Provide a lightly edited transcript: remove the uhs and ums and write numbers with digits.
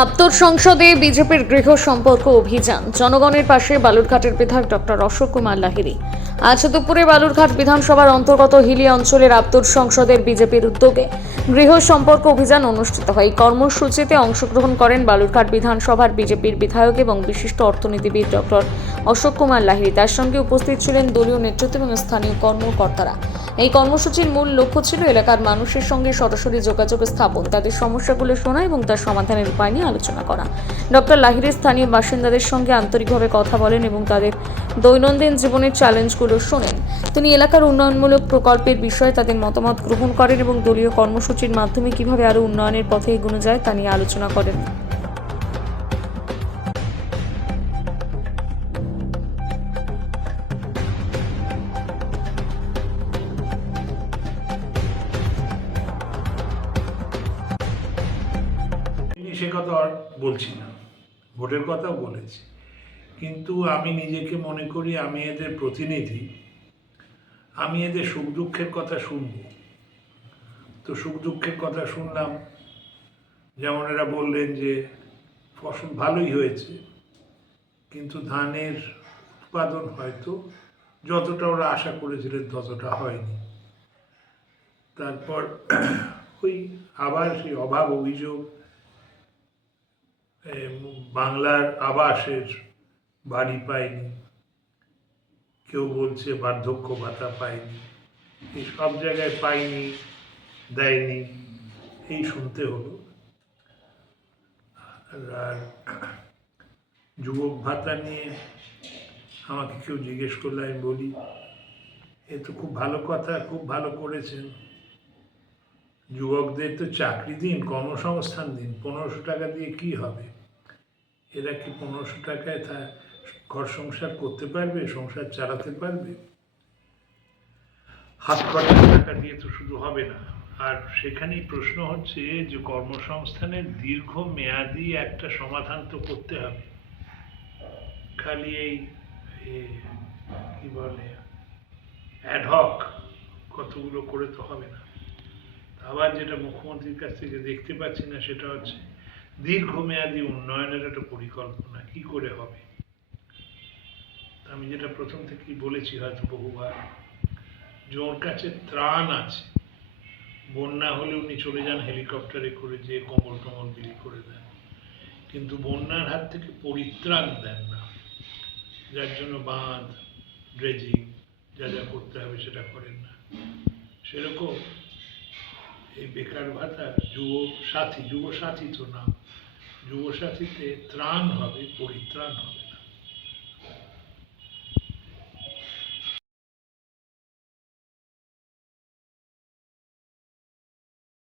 আপ্তর সংসদে বিজেপির গৃহ সম্পর্ক অভিযান জনগণের পাশে বালুরঘাটের বিধায়ক ডক্টর অশোক কুমার লাহিড়ী। আজ দুপুরে বালুরঘাট বিধানসভার অন্তর্গত হিলি অঞ্চলের আপ্তর সংসদের বিজেপির উদ্যোগে গৃহ সম্পর্ক অভিযান অনুষ্ঠিত হয়। এই কর্মসূচিতে অংশগ্রহণ করেন বালুরঘাট বিধানসভার বিজেপির বিধায়ক এবং বিশিষ্ট অর্থনীতিবিদ ডক্টর অশোক কুমার লাহিড়ী। তার সঙ্গে উপস্থিত ছিলেন দলীয় নেতৃত্ব এবং স্থানীয় কর্মকর্তারা। এই কর্মসূচির মূল লক্ষ্য ছিল এলাকার মানুষের সঙ্গে সরাসরি যোগাযোগ স্থাপন, তাদের সমস্যাগুলো শোনা এবং তার সমাধানের উপায় নিয়ে আলোচনা করা। ডক্টর লাহিড়ী স্থানীয় বাসিন্দাদের সঙ্গে আন্তরিকভাবে কথা বলেন এবং তাদের দৈনন্দিন জীবনের চ্যালেঞ্জগুলো শোনেন। তিনি এলাকার উন্নয়নমূলক প্রকল্পের বিষয়ে তাদের মতামত গ্রহণ করেন এবং দলীয় কর্মসূচির মাধ্যমে কিভাবে আরও উন্নয়নের পথে এগোনো যায় তা নিয়ে আলোচনা করেন। সে কথা আর বলছি না, ভোটের কথাও বলেছি, কিন্তু আমি নিজেকে মনে করি আমি এদের প্রতিনিধি, আমি এদের সুখ দুঃখের কথা শুনব। তো সুখ দুঃখের কথা শুনলাম, যেমন এরা বললেন যে ফসল ভালোই হয়েছে, কিন্তু ধানের উৎপাদন হয়তো যতটা ওরা আশা করেছিলেন ততটা হয়নি। তারপর ওই আবার সেই অভাব অভিযোগ, বাংলার আবাসের বাড়ি পায়নি, কেউ বলছে বার্ধক্য ভাতা পায়নি, এই সব জায়গায় পায়নি, দেয়নি, এই শুনতে হলো। আর যুবক ভাতা নিয়ে আমাকে কেউ জিজ্ঞেস করলে আমি বলি এ তো খুব ভালো কথা, খুব ভালো করেছেন, যুবকদের তো চাকরি দিন, কর্মসংস্থান দিন। 1500 টাকা দিয়ে কি হবে? এরা কি 1500 টাকায় ঘর সংসার করতে পারবে, সংসার চালাতে পারবে? হাত খরচের টাকা দিয়ে তো শুধু হবে না। আর সেখানেই প্রশ্ন হচ্ছে যে কর্মসংস্থানের দীর্ঘ মেয়াদি একটা সমাধান তো করতে হবে। খালি এই কি বলে অ্যাডহক কতগুলো করে তো হবে না। আবার যেটা মুখ্যমন্ত্রীর কাছ থেকে দেখতে পাচ্ছি না সেটা হচ্ছে দীর্ঘমেয়াদী উন্নয়নের একটা পরিকল্পনা কি করে হবে। আমি যেটা প্রথম থেকেই বলেছি হয়তো বহুবার, যে ওর কাছে ত্রাণ আছে। বন্যা হলে উনি চলে যান হেলিকপ্টারে করে, যে কম্বল টম্বল বিলি করে দেন, কিন্তু বন্যার হাত থেকে পরিত্রাণ দেন না, যার জন্য বাঁধ, ড্রেজিং যা যা করতে হবে সেটা করেন না। সেরকম এই বেকার ভাতা, যুব সাথী তো না, যুব সাথীতে ত্রাণ হবে, পরিত্রাণ হবে।